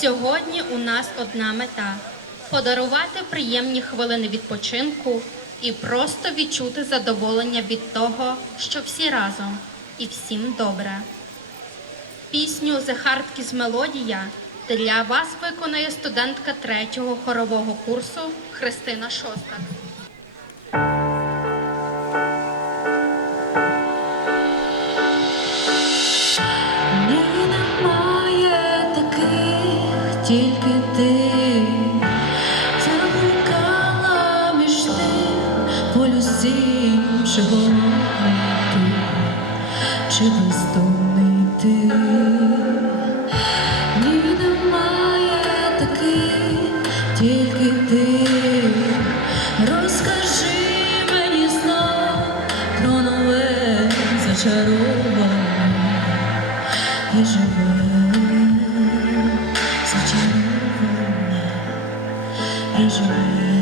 Сьогодні у нас одна мета подарувати приємні хвилини відпочинку і просто відчути задоволення від того, що всі разом і всім добре. Пісню The Hard Мелодія для вас виконає студентка третього хорового курсу Христина Шостак. Ти заблукала між тим полюсім, чи голодний ти, ти. Ні, немає тільки ти. Розкажи мені знов про нове зачароване і живе, is.